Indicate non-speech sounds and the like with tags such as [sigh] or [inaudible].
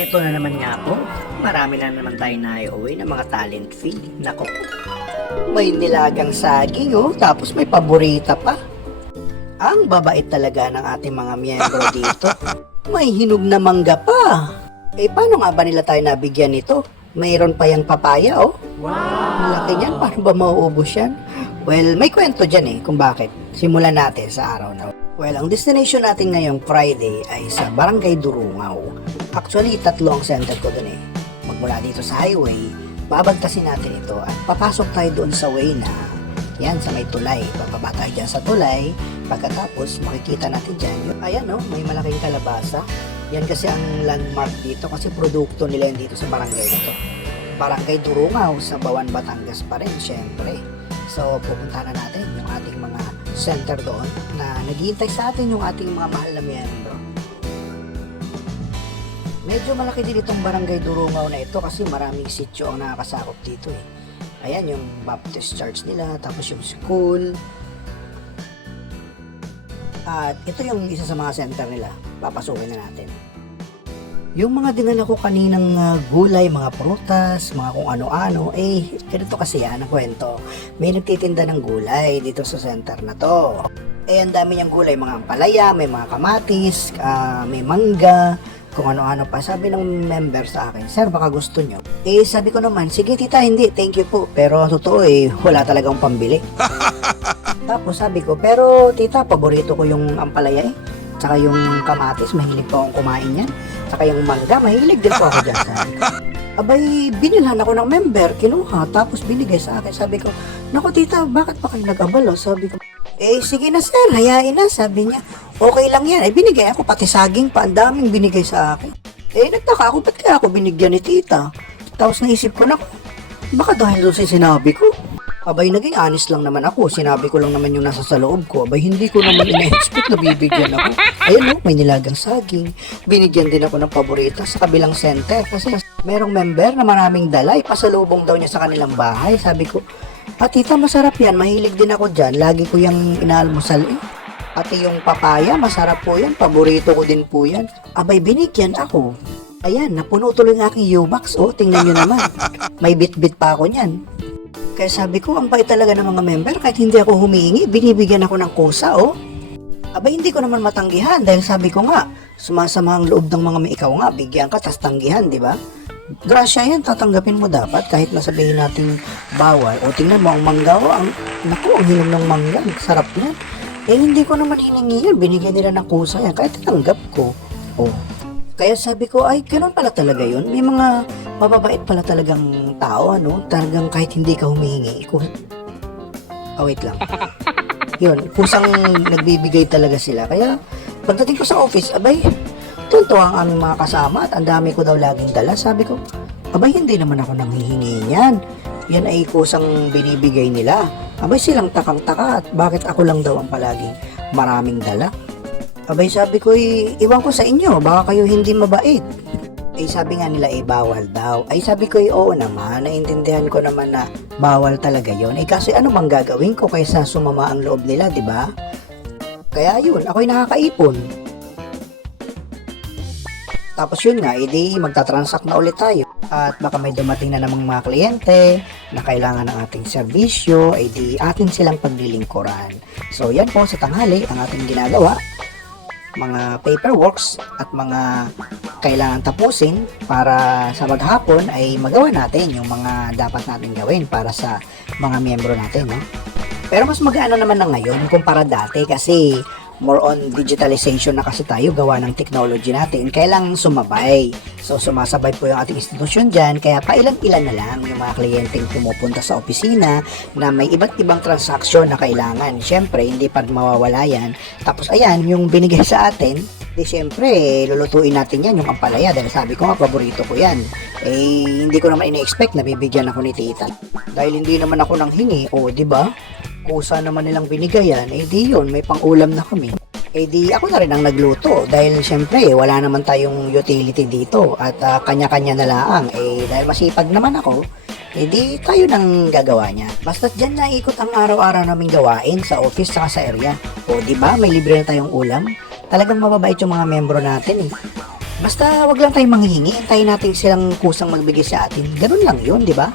Eto na naman nga po, marami na naman tayo na iuwi ng mga talent fee. Nako, may nilagang saging oh, tapos may paborita pa. Ang babait talaga ng ating mga miyembro [laughs] dito. May hinog na mangga pa. Eh, paano nga ba nila tayo nabigyan nito? Mayroon pa yung papaya, oh. Wow! Laki niyan, paano ba mauubos yan? Well, may kwento dyan eh, kung bakit. Simulan natin sa araw na. Well, ang destination natin ngayong Friday ay sa Barangay Durungaw. Actually, tatlo ang center ko dun eh. Magmula dito sa highway, babagtasin natin ito at papasok tayo doon sa way na yan sa may tulay. Bababa tayo dyan sa tulay. Pagkatapos, makikita natin dyan. Yung, ayan no, may malaking kalabasa. Yan kasi ang landmark dito kasi produkto nila yan dito sa barangay na to. Barangay Durungaw sa Bawan, Batangas pa rin, syempre. So, pupunta na natin yung ating mga center doon na naghihintay sa atin yung ating mga mahal na miyembro. Medyo malaki din itong barangay Durungaw na ito kasi maraming sityo ang nakakasakop dito eh. Ayan yung Baptist Church nila, tapos yung school. At ito yung isa sa mga center nila. Papasukin na natin. Yung mga dinala ko kaninang ah, gulay, mga prutas, mga kung ano-ano, eh, ganito kasi yan ang kwento. May nagtitinda ng gulay dito sa center na to. Eh, ang dami niyang gulay, mga ampalaya, may mga kamatis, ah, may mangga, kung ano-ano pa. Sabi ng member sa akin, Sir, baka gusto nyo. Eh, sabi ko naman, sige tita, hindi, thank you po. Pero totoo eh, wala talagang pambili. [laughs] Tapos sabi ko, pero tita, paborito ko yung ampalaya eh. Tsaka yung kamatis, mahilig po akong kumain yan. Tsaka yung mangga, mahilig din po ako dyan. Sabi ko. [laughs] Abay, binilhan ako ng member, kinuha, tapos binigay sa akin. Sabi ko, naku tita, bakit pa kayo nag-abala? Sabi ko, eh sige na sir, hayain na. Sabi niya, okay lang yan. Eh binigay ako, pati saging pa, ang daming binigay sa akin. Eh nagtaka ako, ba't kaya ako binigyan ni tita? Tapos naisip ko, naku, baka dahil doon sa sinabi ko. Abay, naging honest lang naman ako. Sinabi ko lang naman yung nasa sa loob ko. Abay, hindi ko naman ina-expect na bibigyan ako. Ayun, oh, may nilagang saging. Binigyan din ako ng paborito sa kabilang center. Kasi merong member na maraming dala. Ipasalubong daw niya sa kanilang bahay. Sabi ko, ah, tita, masarap yan. Mahilig din ako dyan. Lagi ko yung inaalmusal eh. Pati yung papaya, masarap po yan. Paborito ko din po yan. Abay, binigyan ako. Ayan, napuno tuloy ang aking U-Box. Oh, tingnan nyo naman. May bit-bit pa ako niyan. Kaya sabi ko, ang bait talaga ng mga member, kahit hindi ako humihingi, binibigyan ako ng kusa, oh. Aba, hindi ko naman matanggihan dahil sabi ko nga, sumasama ang loob ng mga may ikaw nga, bigyan ka, tas tanggihan, di ba? Grasya yan, tatanggapin mo dapat kahit nasabihin natin bawal. O tingnan mo, ang mangga, oh, ang, naku, ang hinom ng mangga, ang sarap yan. Eh, hindi ko naman hiningi yan, binigyan nila ng kusa yan, kahit tanggap ko. Oh. Kaya sabi ko, ay, ganun pala talaga yun. May mga mababait pala talagang tao, ano? Talagang kahit hindi ka humihingi. Kung... Oh, wait lang. [laughs] Yun, kusang nagbibigay talaga sila. Kaya, pagdating ko sa office, abay, tunto ang aming mga kasama at ang dami ko daw laging dala. Sabi ko, abay, hindi naman ako nanghihingi yan. Yan ay kusang binibigay nila. Abay, silang takang-taka at bakit ako lang daw ang palaging maraming dala. Abay sabi ko, "Eh, iwan ko sa inyo, baka kayo hindi mabait. Eh sabi nga nila, eh bawal daw. Ay sabi ko, eh oo naman, naintindihan ko naman na bawal talaga yon. Eh kasi ano mang gagawin ko kaysa sumama ang loob nila, di ba? Kaya yun, ako'y nakakaipon. Tapos yun nga, edi magta-transact na ulit tayo. At baka may dumating na namang mga kliyente na kailangan ng ating serbisyo, edi atin silang paglilingkuran. So yan po sa tanghali ang ating ginagawa mga paperworks at mga kailangan tapusin para sa maghapon ay magawa natin yung mga dapat natin gawin para sa mga miyembro natin, no? Pero mas magaan naman na ngayon kumpara dati kasi more on digitalization na kasi tayo gawa ng technology natin. Kailangan sumabay. So, sumasabay po yung ating institusyon dyan. Kaya pailan-ilan na lang yung mga kliyenteng pumupunta sa opisina na may iba't ibang transaksyon na kailangan. Siyempre, hindi pa mawawala yan. Tapos, ayan, yung binigay sa atin, di siyempre, lulutuin natin yan, yung ampalaya. Dahil sabi ko nga, paborito ko yan. Eh, hindi ko naman ina-expect na bibigyan ako ni tita. Dahil hindi naman ako nang hingi, o, di ba? Kusa naman nilang binigayan, eh di yun, may pang-ulam na kami. Eh di ako na rin ang nagluto dahil syempre wala naman tayong utility dito at ah, kanya-kanya na lang. Eh dahil masipag naman ako, eh di tayo nang gagawa niya. Basta't dyan naikot ang araw-araw naming gawain sa office saka sa area. O di ba may libre na tayong ulam? Talagang mababait yung mga membro natin eh. Basta wag lang tayong manghihingi, antayin natin silang kusang magbigay sa atin. Ganun lang yun, di ba?